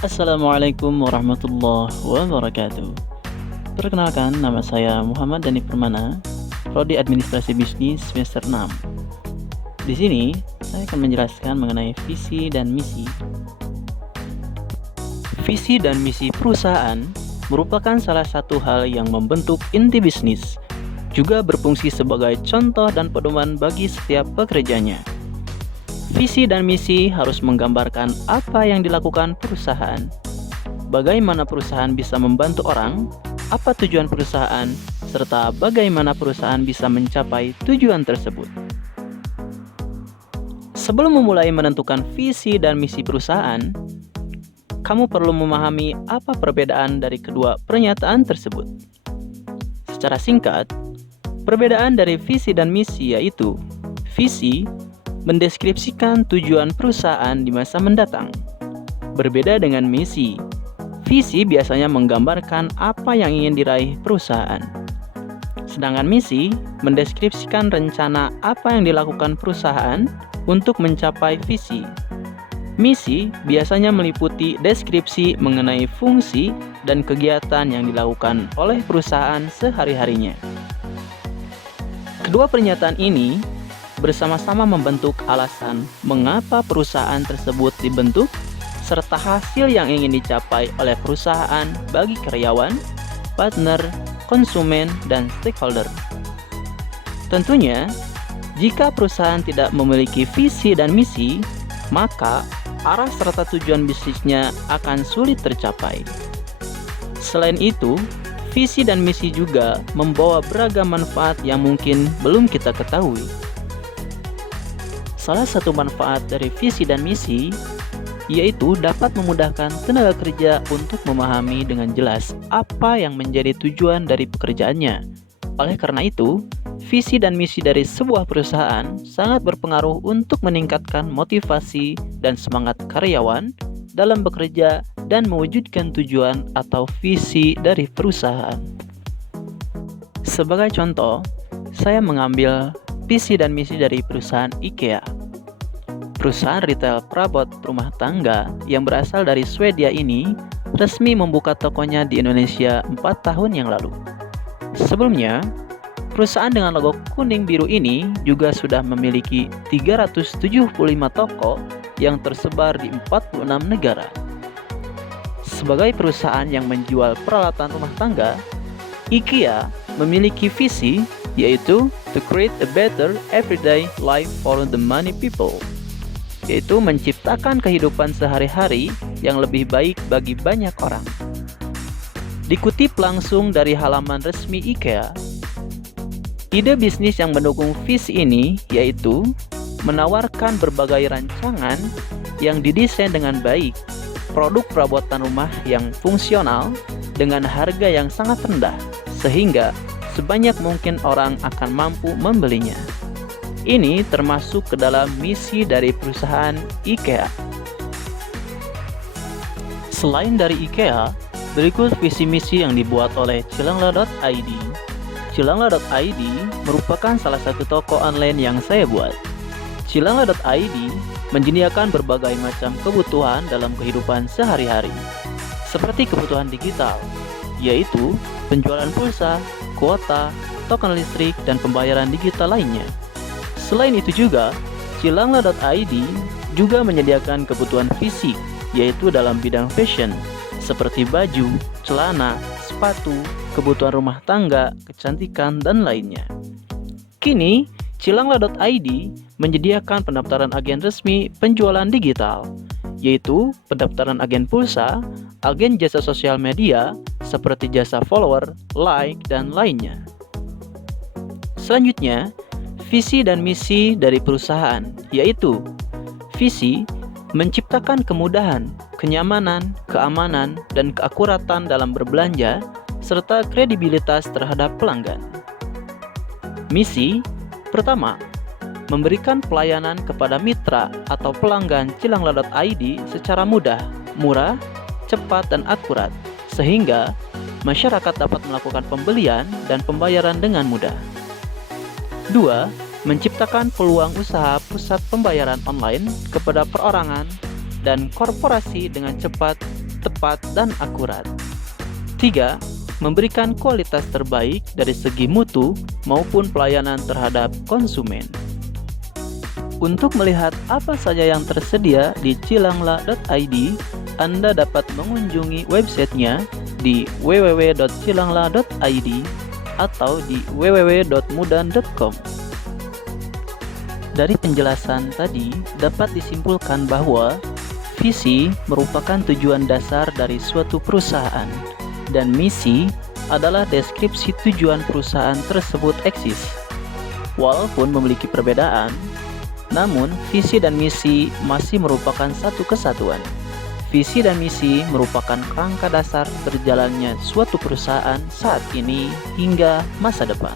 Assalamualaikum warahmatullahi wabarakatuh. Perkenalkan, nama saya Muhammad Dani Permana, Prodi Administrasi Bisnis semester 6. Di sini, saya akan menjelaskan mengenai visi dan misi. Visi dan misi perusahaan merupakan salah satu hal yang membentuk inti bisnis, juga berfungsi sebagai contoh dan pedoman bagi setiap pekerjanya. Visi dan misi harus menggambarkan apa yang dilakukan perusahaan, bagaimana perusahaan bisa membantu orang, apa tujuan perusahaan, serta bagaimana perusahaan bisa mencapai tujuan tersebut. Sebelum memulai menentukan visi dan misi perusahaan, kamu perlu memahami apa perbedaan dari kedua pernyataan tersebut. Secara singkat, perbedaan dari visi dan misi yaitu visi mendeskripsikan tujuan perusahaan di masa mendatang. Berbeda dengan misi, visi biasanya menggambarkan apa yang ingin diraih perusahaan. Sedangkan misi mendeskripsikan rencana apa yang dilakukan perusahaan untuk mencapai visi. Misi biasanya meliputi deskripsi mengenai fungsi dan kegiatan yang dilakukan oleh perusahaan sehari-harinya. Kedua pernyataan ini bersama-sama membentuk alasan mengapa perusahaan tersebut dibentuk, serta hasil yang ingin dicapai oleh perusahaan bagi karyawan, partner, konsumen, dan stakeholder. Tentunya, jika perusahaan tidak memiliki visi dan misi, maka arah serta tujuan bisnisnya akan sulit tercapai. Selain itu, visi dan misi juga membawa beragam manfaat yang mungkin belum kita ketahui. Salah satu manfaat dari visi dan misi yaitu dapat memudahkan tenaga kerja untuk memahami dengan jelas apa yang menjadi tujuan dari pekerjaannya. Oleh karena itu, visi dan misi dari sebuah perusahaan sangat berpengaruh untuk meningkatkan motivasi dan semangat karyawan dalam bekerja dan mewujudkan tujuan atau visi dari perusahaan. Sebagai contoh, saya mengambil visi dan misi dari perusahaan IKEA. Perusahaan retail perabot rumah tangga yang berasal dari Swedia ini resmi membuka tokonya di Indonesia 4 tahun yang lalu. Sebelumnya, perusahaan dengan logo kuning biru ini juga sudah memiliki 375 toko yang tersebar di 46 negara. Sebagai perusahaan yang menjual peralatan rumah tangga, IKEA memiliki visi yaitu to create a better everyday life for the many people, yaitu menciptakan kehidupan sehari-hari yang lebih baik bagi banyak orang. Dikutip langsung dari halaman resmi IKEA, ide bisnis yang mendukung visi ini yaitu menawarkan berbagai rancangan yang didesain dengan baik, produk perabotan rumah yang fungsional dengan harga yang sangat rendah, sehingga sebanyak mungkin orang akan mampu membelinya. Ini termasuk ke dalam misi dari perusahaan IKEA. Selain dari IKEA, berikut visi misi yang dibuat oleh Cilangla.id. Cilangla.id merupakan salah satu toko online yang saya buat. Cilangla.id menyediakan berbagai macam kebutuhan dalam kehidupan sehari-hari, seperti kebutuhan digital, yaitu penjualan pulsa, kuota, token listrik, dan pembayaran digital lainnya. Selain itu juga, Cilangla.id juga menyediakan kebutuhan fisik, yaitu dalam bidang fashion, seperti baju, celana, sepatu, kebutuhan rumah tangga, kecantikan, dan lainnya. Kini, Cilangla.id menyediakan pendaftaran agen resmi penjualan digital, yaitu pendaftaran agen pulsa, agen jasa sosial media, seperti jasa follower, like, dan lainnya. Selanjutnya, visi dan misi dari perusahaan, yaitu visi menciptakan kemudahan, kenyamanan, keamanan, dan keakuratan dalam berbelanja, serta kredibilitas terhadap pelanggan. Misi pertama, memberikan pelayanan kepada mitra atau pelanggan Cilangla.id secara mudah, murah, cepat, dan akurat, sehingga masyarakat dapat melakukan pembelian dan pembayaran dengan mudah. 2. Menciptakan peluang usaha pusat pembayaran online kepada perorangan dan korporasi dengan cepat tepat, dan akurat. 3. Memberikan kualitas terbaik dari segi mutu maupun pelayanan terhadap konsumen. Untuk melihat apa saja yang tersedia di cilangla.id, Anda dapat mengunjungi websitenya di www.cilangla.id atau di www.mudan.com. Dari penjelasan tadi, dapat disimpulkan bahwa visi merupakan tujuan dasar dari suatu perusahaan, dan misi adalah deskripsi tujuan perusahaan tersebut eksis. Walaupun memiliki perbedaan, namun visi dan misi masih merupakan satu kesatuan. Visi dan misi merupakan kerangka dasar berjalannya suatu perusahaan saat ini hingga masa depan.